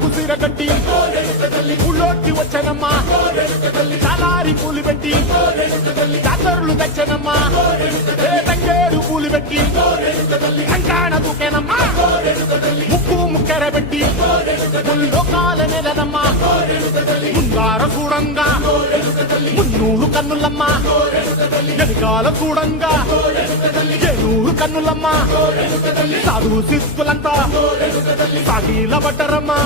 కుసిరగట్టి ఊళ్ళోకి వచ్చనమ్మా, చాలారి పూలు పెట్టి జాతరులు తెచ్చనమ్మా, తంగేరు పూలు పెట్టి కంకాణ దూకేనమ్మా, ముక్కు ముక్కెర పెట్టి ముల్లోకాల నెలనమ్మా, ముందార చూడంగా మున్నూరు కన్నులమ్మా, వెనకాల చూడంగా ఏనూరు కన్నులమ్మా, సాధు శిస్తులంతా సాగిల పడ్డరమ్మా.